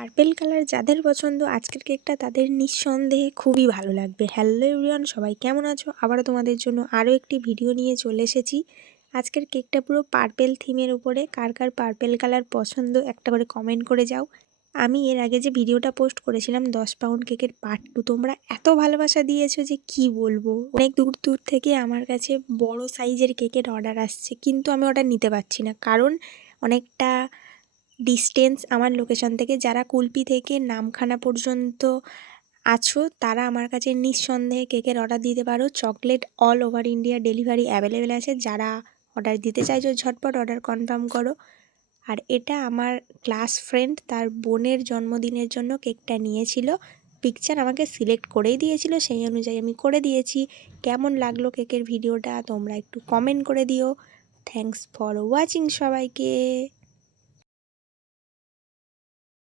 Purple colour যাদের পছন্দ আজকের কেকটা তাদের নিঃসন্দেহে খুবই ভালো লাগবে। হ্যালো এভরিওয়ান, সবাই কেমন আছো? আবারও তোমাদের জন্য আরও একটি ভিডিও নিয়ে চলে এসেছি। আজকের কেকটা পুরো পার্পেল থিমের উপরে। কার কার পার্পেল কালার পছন্দ একটা করে কমেন্ট করে যাও। আমি এর আগে যে ভিডিওটা পোস্ট করেছিলাম 10 পাউন্ড কেকের পার্ট 2, তোমরা এত ভালোবাসা দিয়েছো যে কি বলবো। অনেক দূর দূর থেকে আমার কাছে বড় সাইজের কেকের অর্ডার আসছে, কিন্তু আমি অর্ডার নিতে পারছি না, কারণ অনেকটা ডিস্টেন্স আমার লোকেশন থেকে। যারা কুলপি থেকে নামখানা পর্যন্ত আছো তারা আমার কাছে নিঃসন্দেহে কেকের অর্ডার দিতে পারো। Chocolate all over India delivery available আছে। যারা অর্ডার দিতে চাইছো ঝটপট অর্ডার কনফার্ম করো। আর এটা আমার ক্লাস ফ্রেন্ড তার বোনের জন্মদিনের জন্য কেকটা নিয়েছিল। পিকচার আমাকে সিলেক্ট করেই দিয়েছিল, সেই অনুযায়ী আমি করে দিয়েছি। কেমন লাগলো কেকের ভিডিওটা তোমরা একটু কমেন্ট করে দিও। থ্যাঙ্কস ফর ওয়াচিং সবাইকে।